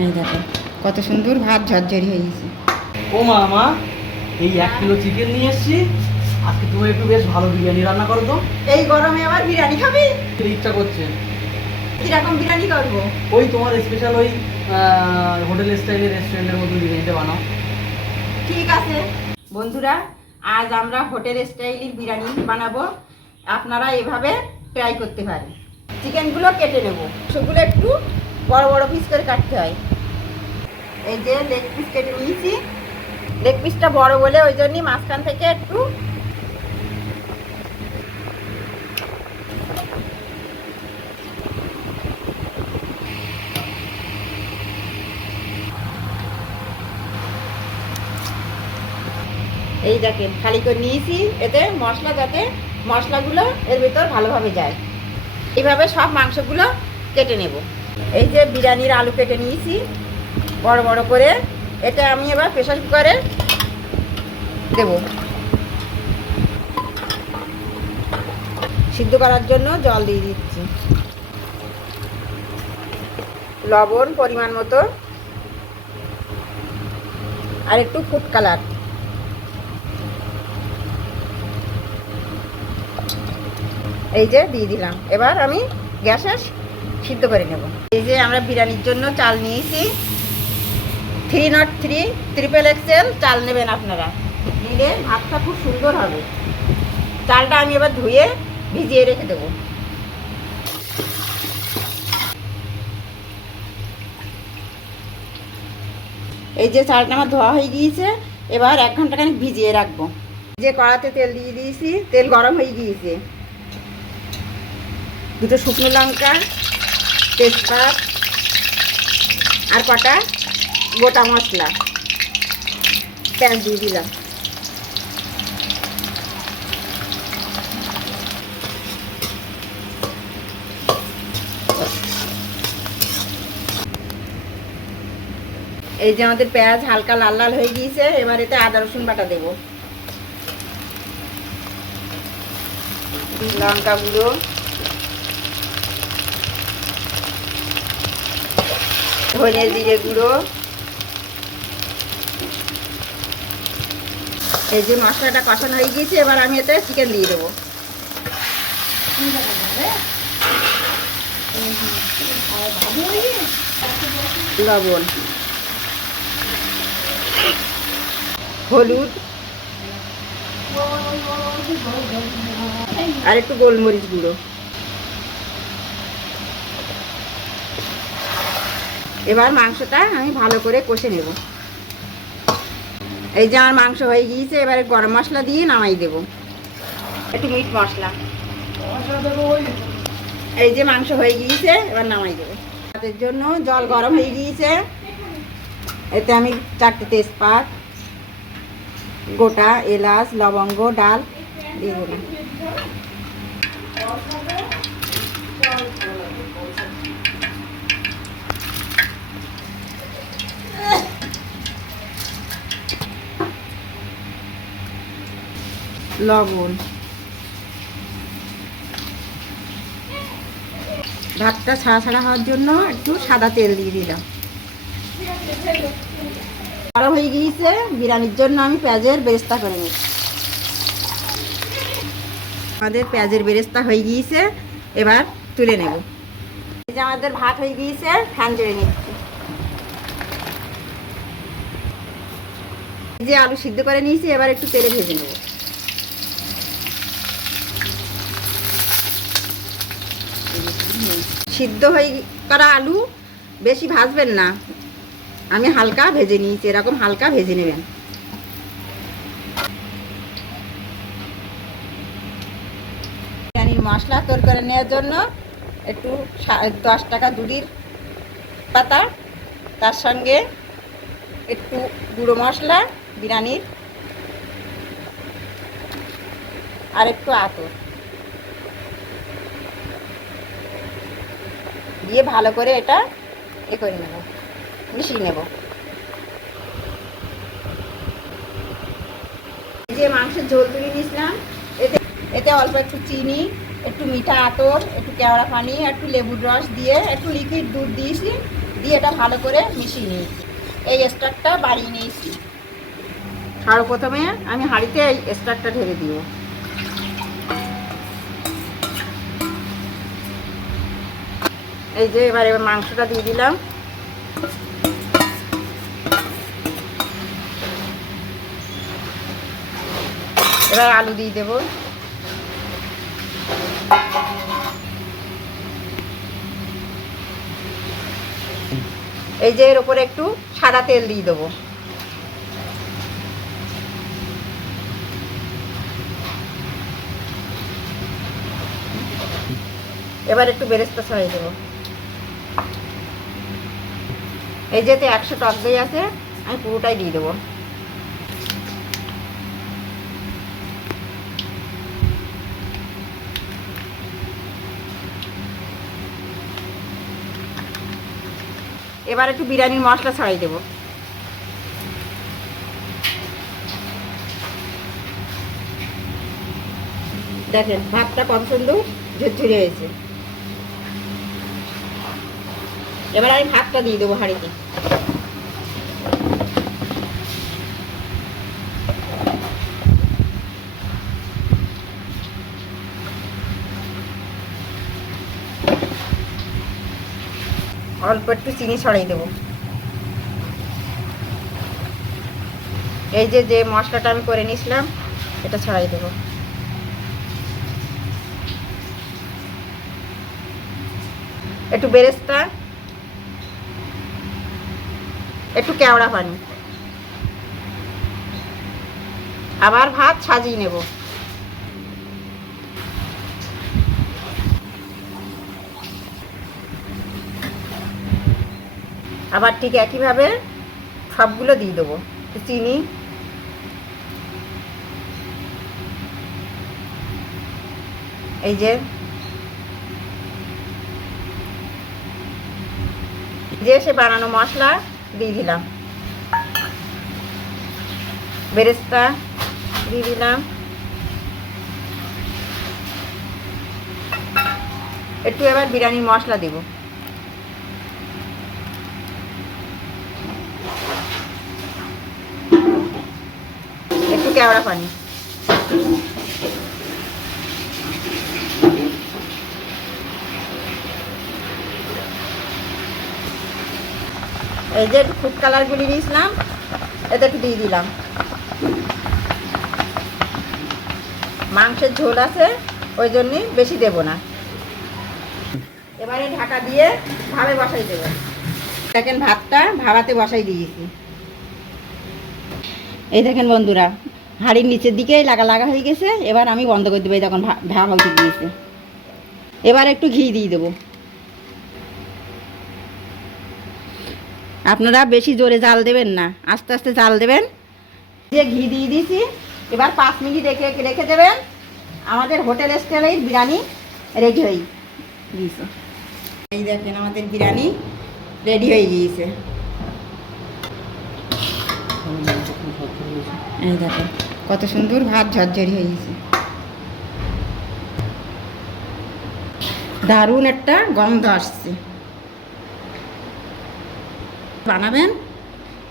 এই দেখো কত সুন্দর ভাত ঝরঝরি হয়ে গেছে। ও মা, এই 1 কিলো চিকেন নিয়ে এসেছি। আজকে তুমি একটু বেশ ভালো বিরিয়ানি রান্না করো তো। এই গরমে আবার বিরিয়ানি খাবি? ইচ্ছা করছে। কিরকম বিরিয়ানি করবো? ওই তোমার স্পেশাল ওই হোটেল স্টাইলের রেস্টুরেন্টের মতো বিরিয়ানিটা বানাও। ঠিক আছে বন্ধুরা, আজ আমরা হোটেল স্টাইলের বিরিয়ানি বানাবো। আপনারা এভাবে ট্রাই করতে পারেন। চিকেনগুলো কেটে নেব, সেগুলো একটু বড় বড় পিস করে কাটতে হয়। এই যে লেগ পিস কেটে নিয়েছি, লেগ পিসটা বড় বলে ওই জন্যই মাঝখান থেকে একটু এই দেখেন খালি করে নিয়েছি, এতে মশলাগুলো এর ভিতর ভালোভাবে যায়। এইভাবে সব মাংসগুলো কেটে নেব। এই যে বিরিয়ানির আলু কেটে নিয়েছি বড় বড় করে, এটা আমি এবার প্রেসার কুকারে দেব। সিদ্ধ করার জন্য জল দিয়ে দিচ্ছি, লবণ পরিমাণ মতো, আর একটু ফুড কালার। এই যে দিয়ে দিলাম। এবার আমি গ্যাসে সিদ্ধ করে নেব। এই যে আমরা বিরিয়ানির জন্য চাল নিয়েছি 303 ট্রিপল এক্সেল চাল নেবেন আপনারা, নিলে ভাতটা খুব সুন্দর হবে। চালটা আমি এবার ধুয়ে ভিজিয়ে রেখে দেবো। এই যে চালটা আমার ধোয়া হয়ে গিয়েছে, এবার 1 ঘন্টা খানিক ভিজিয়ে রাখবো। যে কড়াতে তেল দিয়ে দিয়েছি, তেল গরম হয়ে গিয়েছে। দুটো শুকনো লঙ্কা, তেজপাত আর কটা গোটা মশলা পেঁয়াজ দিয়ে দিলাম। এই যে আমাদের পেঁয়াজ হালকা লাল লাল হয়ে গিয়েছে, এবার এতে আদা রসুন বাটা দেব, লঙ্কা গুঁড়ো, ধনে জিরে গুঁড়ো। এই যে মশলাটা কষানো হয়ে গিয়েছে, এবার আমি এতে চিকেন দিয়ে দেবো। লবণ, হলুদ আর একটু গোলমরিচ গুঁড়ো। এবার মাংসটা আমি ভালো করে কষে নেব। এই যে আমার মাংস হয়ে গিয়েছে, এবারে গরম মশলা দিয়ে নামাই দেব, একটু মিট মশলা। এই যে মাংস হয়ে গিয়েছে, এবার নামাই দেবো। ভাতের জন্য জল গরম হয়ে গিয়েছে, এতে আমি 4টে তেজপাত, গোটা এলাচ, লবঙ্গ, ডাল দিয়ে দেবো। লবণ, ভাতটা ছাড়া ছাড়া হওয়ার জন্য একটু সাদা তেল দিয়ে দিলাম। বড় হয়ে গিয়েছে, বিরিয়ানির জন্য আমি পেঁয়াজের বেরেস্তা করে নিচ্ছি। আমাদের পেঁয়াজের বেরেস্তা হয়ে গিয়েছে, এবার তুলে নেব। এই যে আমাদের ভাত হয়ে গিয়েছে, ফ্যান জেড়ে নিচ্ছি। এই যে আলু সিদ্ধ করে নিয়েছি, এবার একটু তেলে ভেজে নেব। সিদ্ধ হয়ে করা আলু বেশি ভাজবেন না, আমি হালকা ভেজে নিয়েছি, এরকম হালকা ভেজে নেবেন। বিরিয়ানির মশলা তৈরি করে নেওয়ার জন্য একটু 10 টাকা দুধের পাতা, তার সঙ্গে একটু গুঁড়ো মশলা বিরিয়ানির, আর একটু আতর দিয়ে ভালো করে এটা করে নেব, মিশিয়ে নেব। এই যে মাংসের ঝোল তুলে নিয়েছিলাম, এতে অল্প একটু চিনি, একটু মিঠা আতর, একটু কেওড়া পানি, একটু লেবুর রস দিয়ে একটু লিকুইড দুধ দিয়েছি, দিয়ে এটা ভালো করে মিশিয়ে নিয়েছি। এই স্টারটা বাড়িয়ে নিয়েছি। সর্বপ্রথমে আমি হাঁড়িতে এই স্টারটা ঢেলে দিব। এই যে এবার মাংসটা দিয়ে দিলাম। এবার আলু দিয়ে দেব। এই যে এর উপরে একটু সাদা তেল দিয়ে দেবো। এবার একটু বেরেস্তা ছড়িয়ে দেবো। এই যেতে 100 টক দই আছে, আমি পুরোটাই দিয়ে দেবো। এবার একটু বিরিয়ানির মশলা ছড়াই দেবো। দেখেন ভাতটা কত সুন্দর ঝরঝরে হয়েছে। এবার আমি ভাতটা দিয়ে দেবো হাঁড়িতে। অল্প একটু চিনি ছড়াই দেবো। এই যে যে মশলাটা আমি করে নিয়েছিলাম এটা ছড়াই দেবো। একটু বেরেস্তা, একটু কেওড়া পানি, আবার ভাত সাজিয়ে নেব। আবার ঠিক একইভাবে সবগুলো দিয়ে দেবো। চিনি, এই যে সে বানানো মশলা দিয়ে দিলাম, বেরেস্তা দিয়ে দিলাম, একটু এবার বিরিয়ানির মশলা দেব। একটু কেওড়া পানি, এই যে ফুড কালারগুলি নিয়েছিলাম এতে একটু দিয়ে দিলাম। মাংসের ঝোল আছে ওই জন্যই বেশি দেব না। এবারে ঢাকা দিয়ে ভাবে বসাই দেবো। দেখেন ভাতটা ভাবাতে বসাই দিয়েছি। এই দেখেন বন্ধুরা, হাঁড়ির নিচের দিকেই লাগা লাগা হয়ে গেছে। এবার আমি বন্ধ করে দেবো। তখন ভাব হতে দিয়েছে। এবার একটু ঘি দিয়ে দেবো। আপনারা বেশি জোরে জাল দেবেন না, আস্তে আস্তে জাল দেবেন। দিয়ে ঘি দিয়ে দিয়েছি। এবার 5 মিনিট রেখে দেবেন। আমাদের হোটেল স্টাইলের বিরিয়ানি রেডি হয়ে গিয়েছে। এই দেখেন আমাদের বিরিয়ানি রেডি হয়ে গিয়েছে। এই দেখেন কত সুন্দর ভাত ঝরঝরি হয়ে গেছে। দারুণ একটা গন্ধ আসছে। বানাবেন,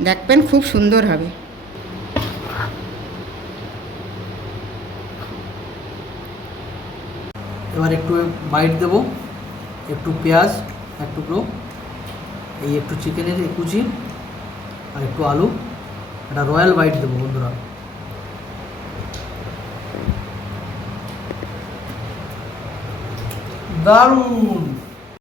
দেখবেন খুব সুন্দর হবে। এবার একটু বাইট দেবো, একটু পেঁয়াজ এক টুকরো, এই একটু চিকেনের কুচি আর একটু আলু, একটা রয়্যাল বাইট দেবো বন্ধুরা। দারুণ।